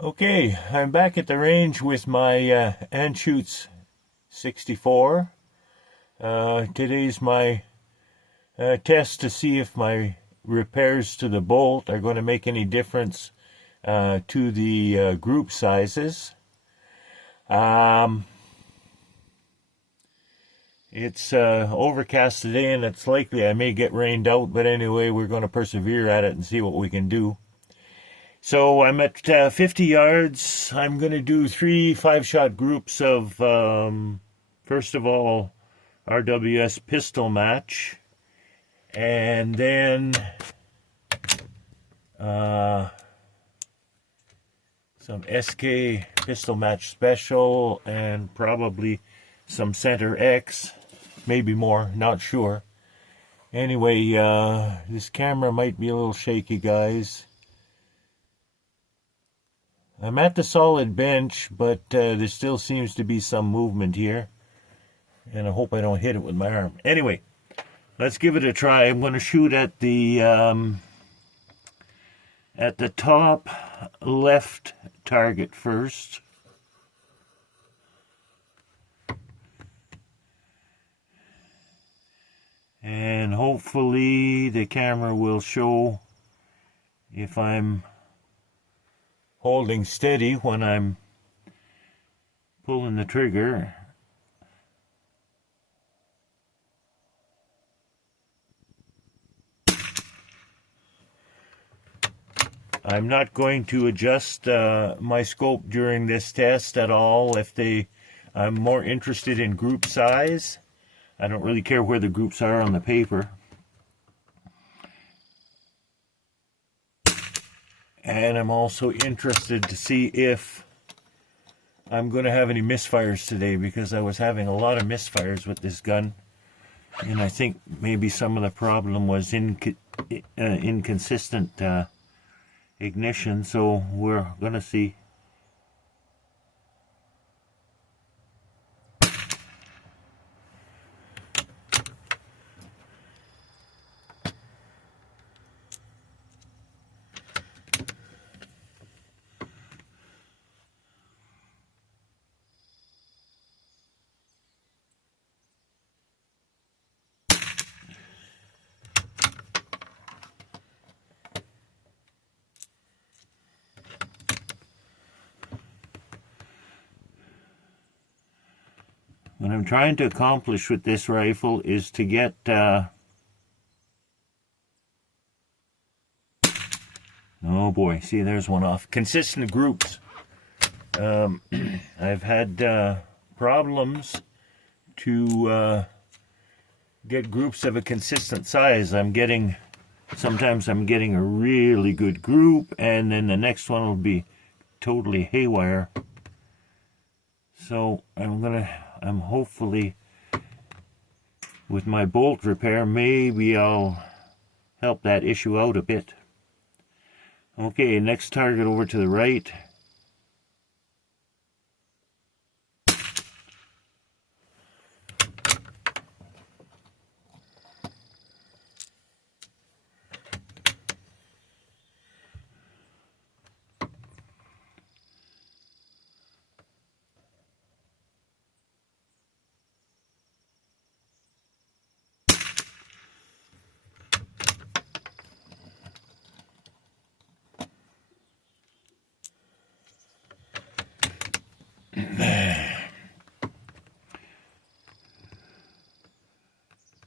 Okay, I'm back at the range with my Anschutz 64. Today's my test to see if my repairs to the bolt are going to make any difference to the group sizes. It's overcast today and it's likely I may get rained out, but anyway, we're going to persevere at it and see what we can do. So I'm at 50 yards. I'm going to do 3 5-shot groups of, first of all, RWS pistol match, and then some SK pistol match special, and probably some center X, maybe more, not sure. Anyway, this camera might be a little shaky, guys. I'm at the solid bench, but there still seems to be some movement here. And I hope I don't hit it with my arm. Anyway, let's give it a try. I'm going to shoot at the top left target first. And hopefully the camera will show if I'm holding steady when I'm pulling the trigger. I'm not going to adjust my scope during this test at all. I'm more interested in group size. I don't really care where the groups are on the paper. And I'm also interested to see if I'm going to have any misfires today, because I was having a lot of misfires with this gun. And I think maybe some of the problem was inconsistent ignition, so we're going to see. What I'm trying to accomplish with this rifle is to get oh boy, see, there's one off. Consistent groups. I've had problems to get groups of a consistent size. Sometimes I'm getting a really good group, and then the next one will be totally haywire. So I'm hopefully, with my bolt repair, maybe I'll help that issue out a bit. Okay, next target over to the right.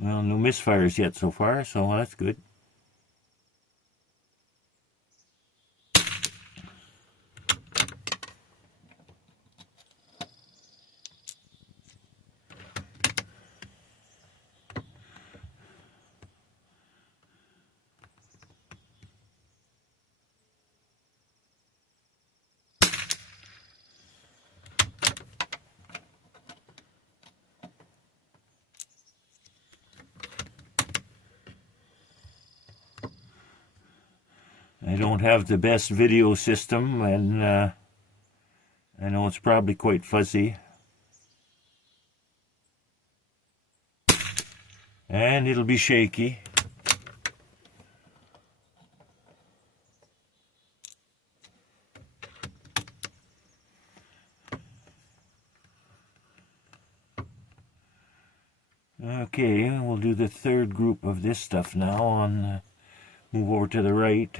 Well, no misfires yet so far, so that's good. I don't have the best video system, and I know it's probably quite fuzzy. And it'll be shaky. Okay, we'll do the third group of this stuff now. On move over to the right.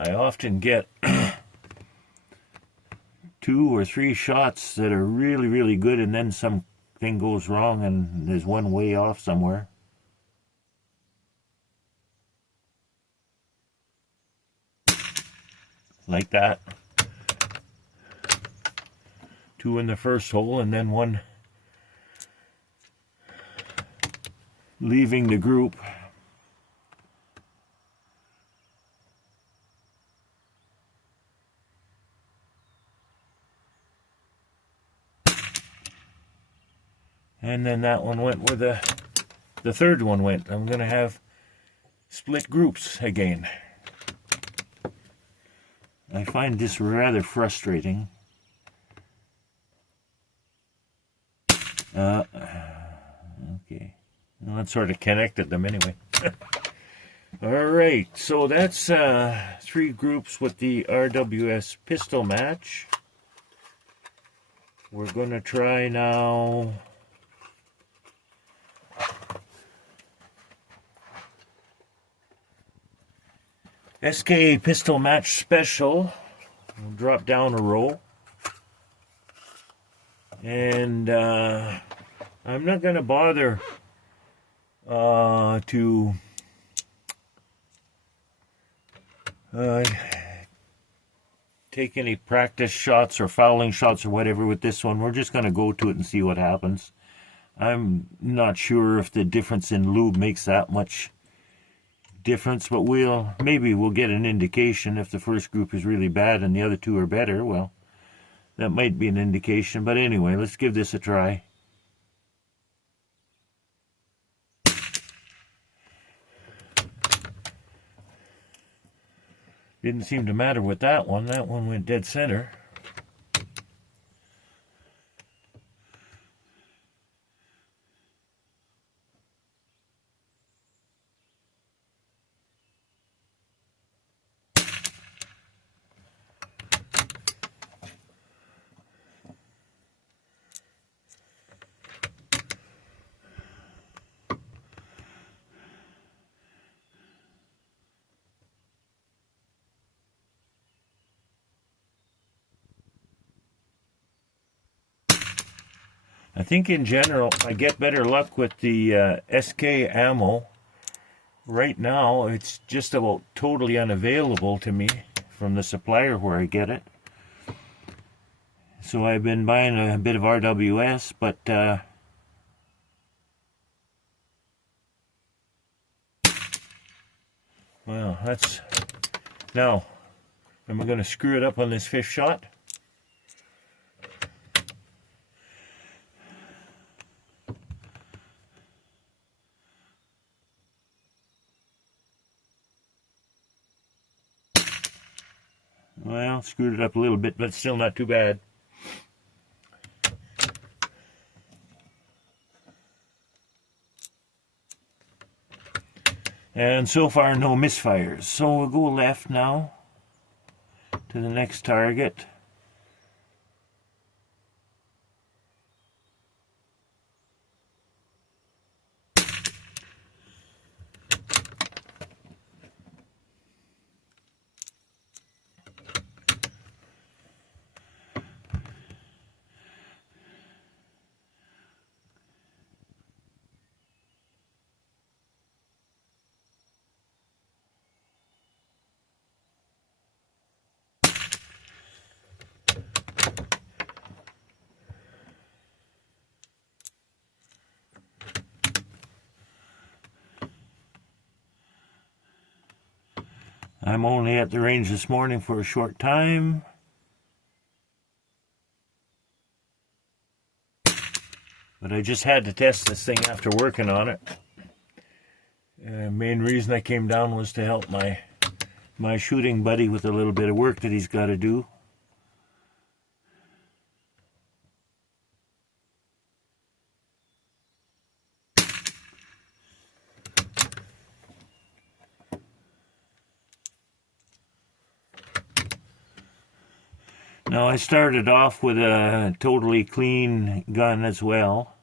I often get 2 or 3 shots that are really, really good, and then something goes wrong and there's one way off somewhere. Like that. 2 in the first hole and then 1 leaving the group. And then that one went where the third one went. I'm going to have split groups again. I find this rather frustrating. Okay. Well, that sort of connected them anyway. Alright, so that's 3 groups with the RWS pistol match. We're going to try now SK pistol match special. We'll drop down a row. And I'm not going to bother to take any practice shots or fouling shots or whatever with this one. We're just going to go to it and see what happens. I'm not sure if the difference in lube makes that much difference, but maybe we'll get an indication. If the first group is really bad and the other 2 are better, well, that might be an indication. But anyway, let's give this a try. Didn't seem to matter with that one. That one went dead center. I think in general I get better luck with the SK ammo. Right now it's just about totally unavailable to me from the supplier where I get it. So I've been buying a bit of RWS, but well, that's... Now, am I going to screw it up on this 5th shot? Well, screwed it up a little bit, but still not too bad. And so far, no misfires. So we'll go left now to the next target. I'm only at the range this morning for a short time. But I just had to test this thing after working on it. Main reason I came down was to help my shooting buddy with a little bit of work that he's got to do. Now I started off with a totally clean gun as well.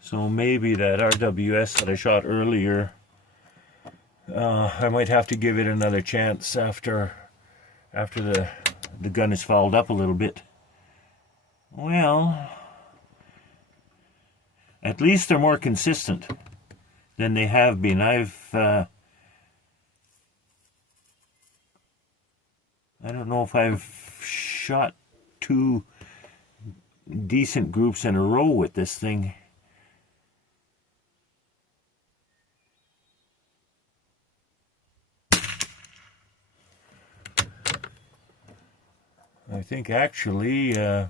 So maybe that RWS that I shot earlier, I might have to give it another chance after the gun is fouled up a little bit. Well, at least they're more consistent than they have been. I don't know if I've shot 2 decent groups in a row with this thing. I think actually I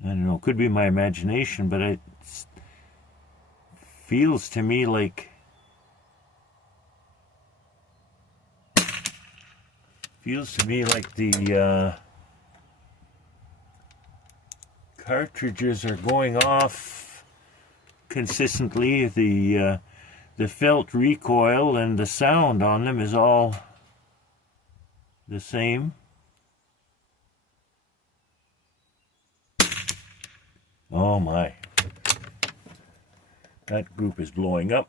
don't know, could be my imagination, but it feels to me like the cartridges are going off consistently. The felt recoil and the sound on them is all the same. Oh my, that group is blowing up.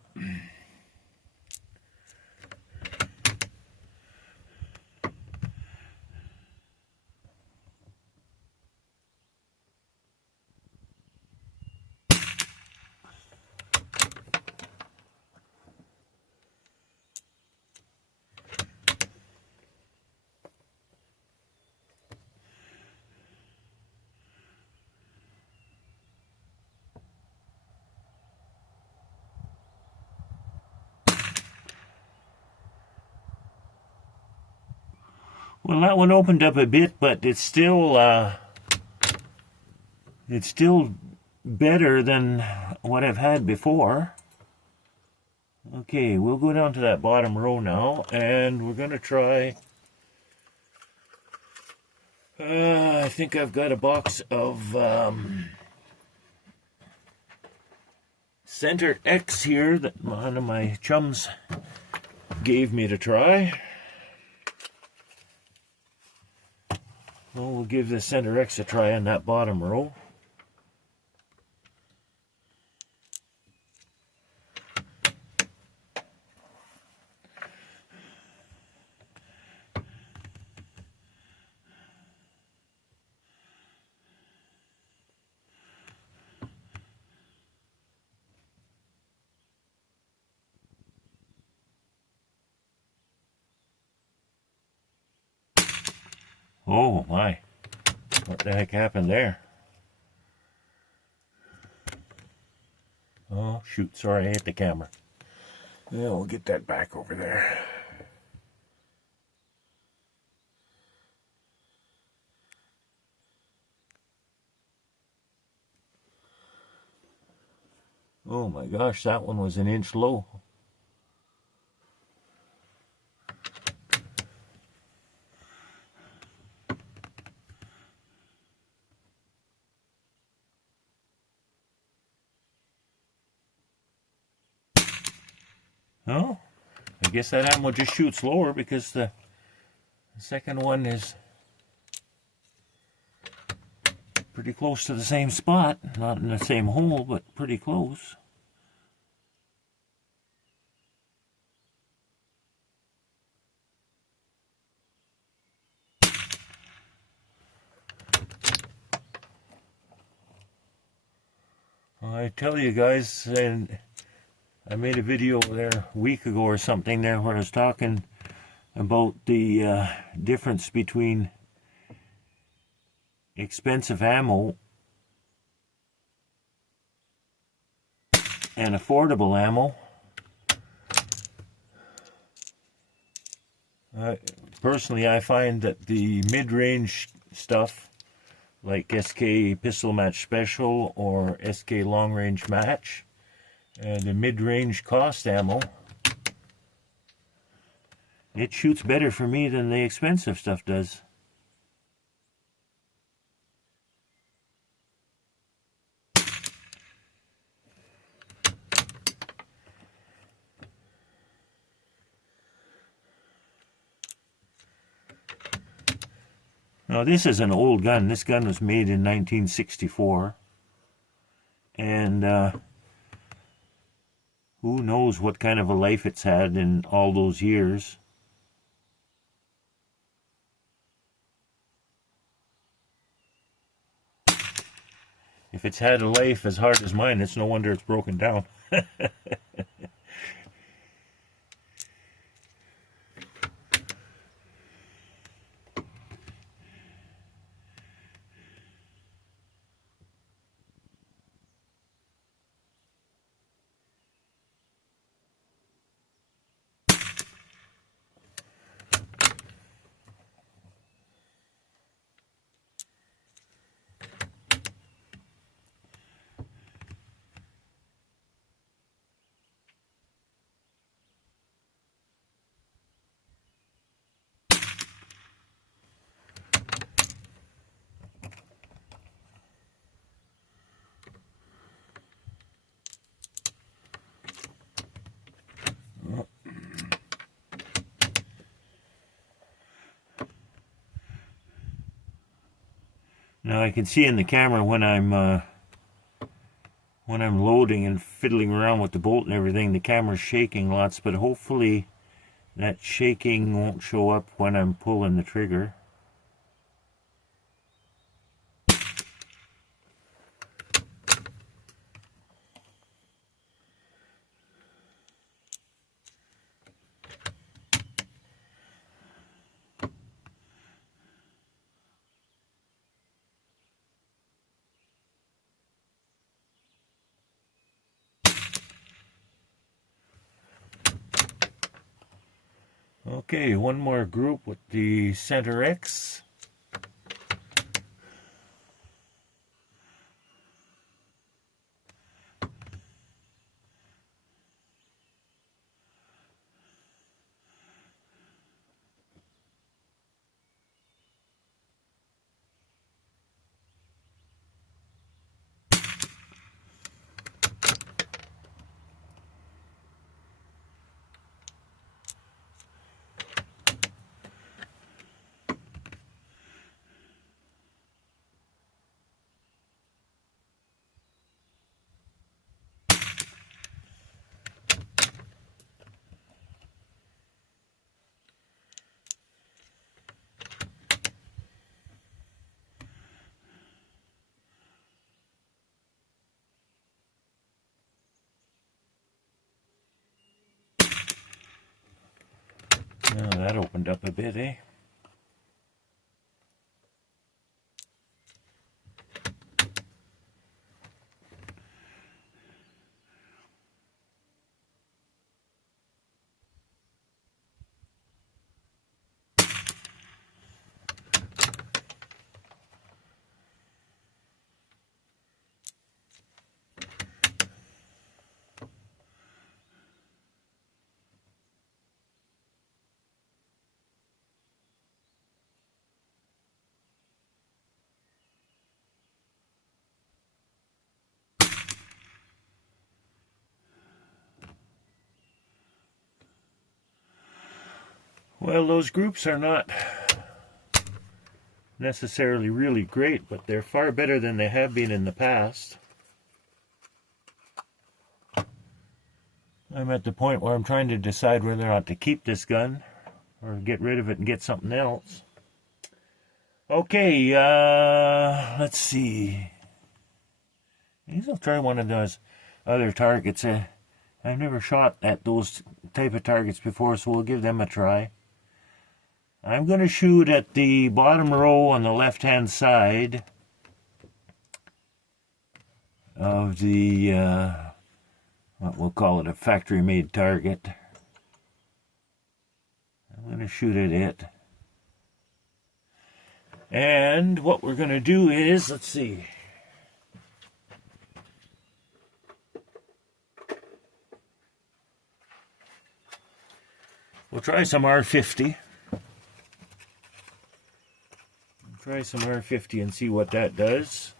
Well, that one opened up a bit, but it's still better than what I've had before. Okay, we'll go down to that bottom row now, and we're going to try... I think I've got a box of Center X here that one of my chums gave me to try. Well, we'll give the Center X a try on that bottom row. Oh my, what the heck happened there? Oh shoot, sorry, I hit the camera. Yeah, we'll get that back over there. Oh my gosh, that one was an inch low. Oh, I guess that ammo just shoots lower because the second one is pretty close to the same spot. Not in the same hole, but pretty close. I tell you guys, and I made a video there a week ago or something there where I was talking about the difference between expensive ammo and affordable ammo. Personally, I find that the mid-range stuff, like SK Pistol Match Special or SK Long Range Match, the mid-range cost ammo, it shoots better for me than the expensive stuff does. Now this is an old gun. This gun was made in 1964. And who knows what kind of a life it's had in all those years. If it's had a life as hard as mine, it's no wonder it's broken down. Now I can see in the camera when I'm loading and fiddling around with the bolt and everything, the camera's shaking lots, but hopefully that shaking won't show up when I'm pulling the trigger. Okay, one more group with the center X. Oh, that opened up a bit, eh? Well, those groups are not necessarily really great, but they're far better than they have been in the past. I'm at the point where I'm trying to decide whether or not to keep this gun or get rid of it and get something else. Okay, let's see. Maybe I'll try one of those other targets. I've never shot at those type of targets before, so we'll give them a try. I'm going to shoot at the bottom row on the left-hand side of the we'll call it a factory-made target. I'm going to shoot at it. And what we're going to do is, let's see. We'll try some R50. Try some R50 and see what that does.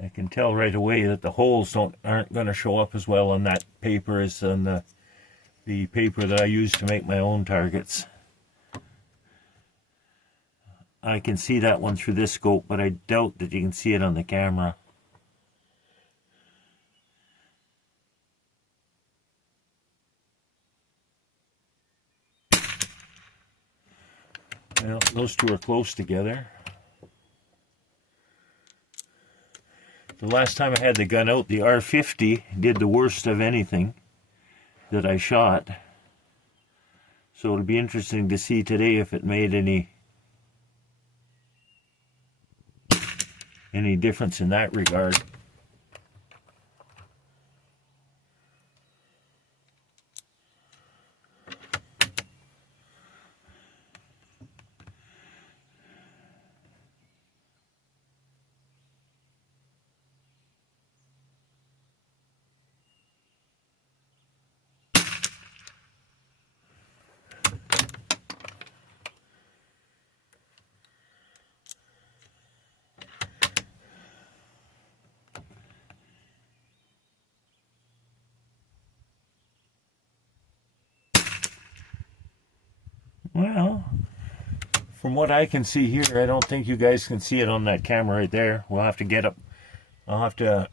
I can tell right away that the holes aren't going to show up as well on that paper as on the paper that I use to make my own targets. I can see that one through this scope, but I doubt that you can see it on the camera. Well, those two are close together. The last time I had the gun out, the R50 did the worst of anything that I shot. So it'll be interesting to see today if it made any difference in that regard. Well, from what I can see here, I don't think you guys can see it on that camera right there. We'll have to get up. I'll have to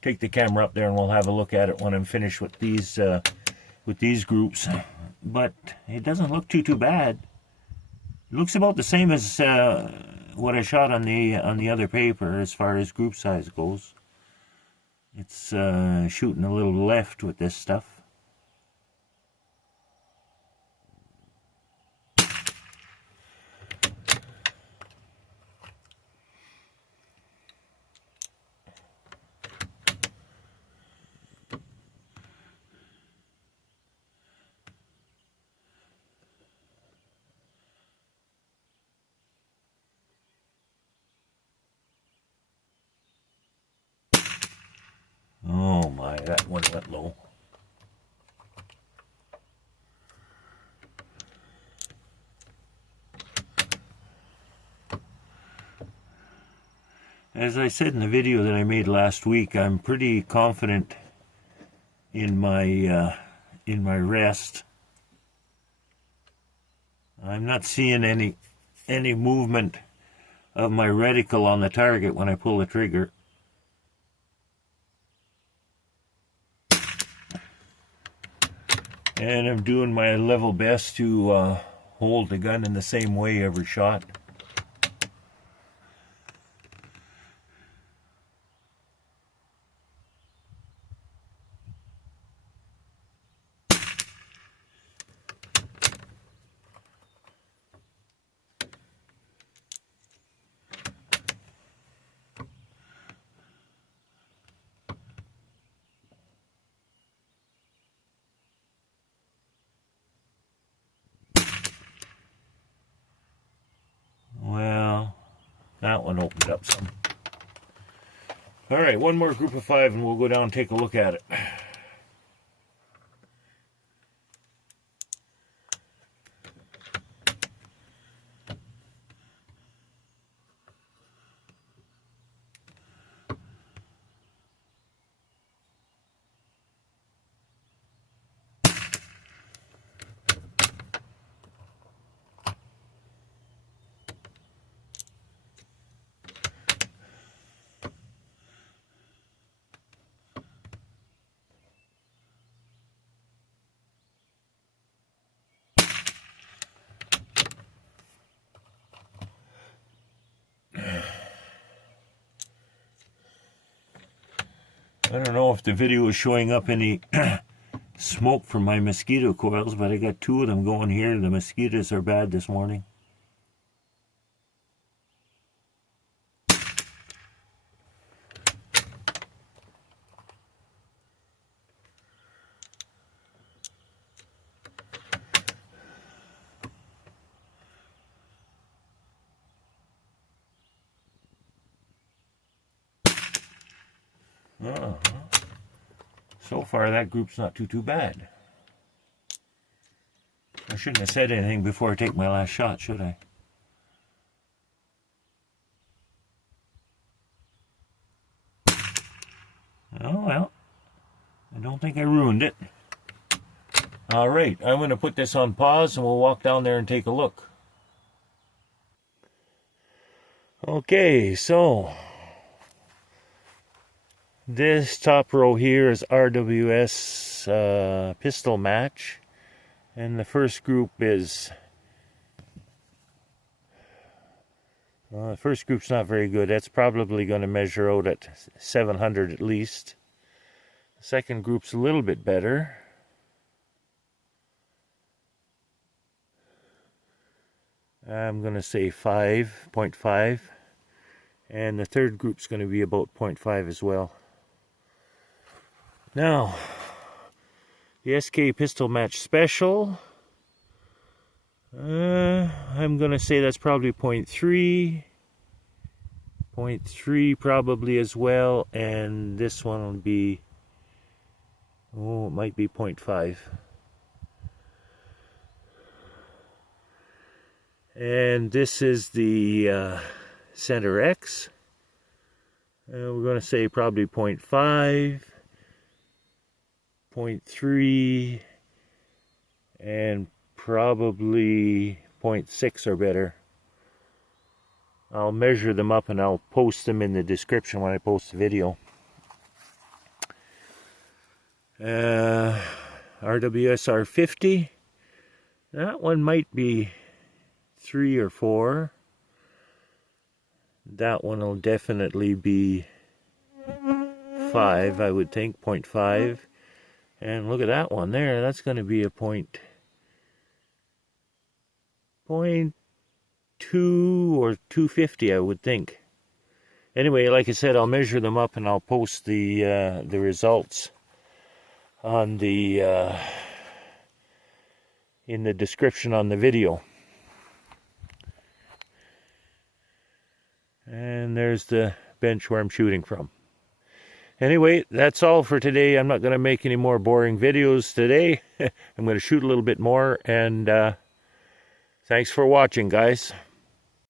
take the camera up there and we'll have a look at it when I'm finished with these groups. But it doesn't look too bad. It looks about the same as what I shot on the other paper as far as group size goes. It's shooting a little left with this stuff. Oh my, that one went low. As I said in the video that I made last week, I'm pretty confident in my rest. I'm not seeing any movement of my reticle on the target when I pull the trigger. And I'm doing my level best to hold the gun in the same way every shot. Well, that one opened up some. All right, one more group of 5 and we'll go down and take a look at it. I don't know if the video is showing up any smoke from my mosquito coils, but I got 2 of them going here. The mosquitoes are bad this morning. So far, that group's not too bad. I shouldn't have said anything before I take my last shot, should I? Oh, well. I don't think I ruined it. All right, I'm going to put this on pause and we'll walk down there and take a look. Okay, so this top row here is RWS pistol match, and the first group is the first group's not very good. That's probably going to measure out at 700 at least. The second group's a little bit better. I'm going to say 5.5, and the third group's going to be about 0.5 as well. Now, the SK Pistol Match Special, I'm going to say that's probably 0.3, 0.3 probably as well, and this one will be, it might be 0.5. And this is the Center X. We're going to say probably 0.5, 0.3, and probably 0.6 or better. I'll measure them up and I'll post them in the description when I post the video. RWS R50. That one might be 3 or 4. That one will definitely be 5, I would think, 0.5. And look at that one there, that's going to be a 0.2 or 250, I would think. Anyway, like I said, I'll measure them up and I'll post the results on the in the description on the video. And there's the bench where I'm shooting from. Anyway, that's all for today. I'm not going to make any more boring videos today. I'm going to shoot a little bit more, and thanks for watching, guys.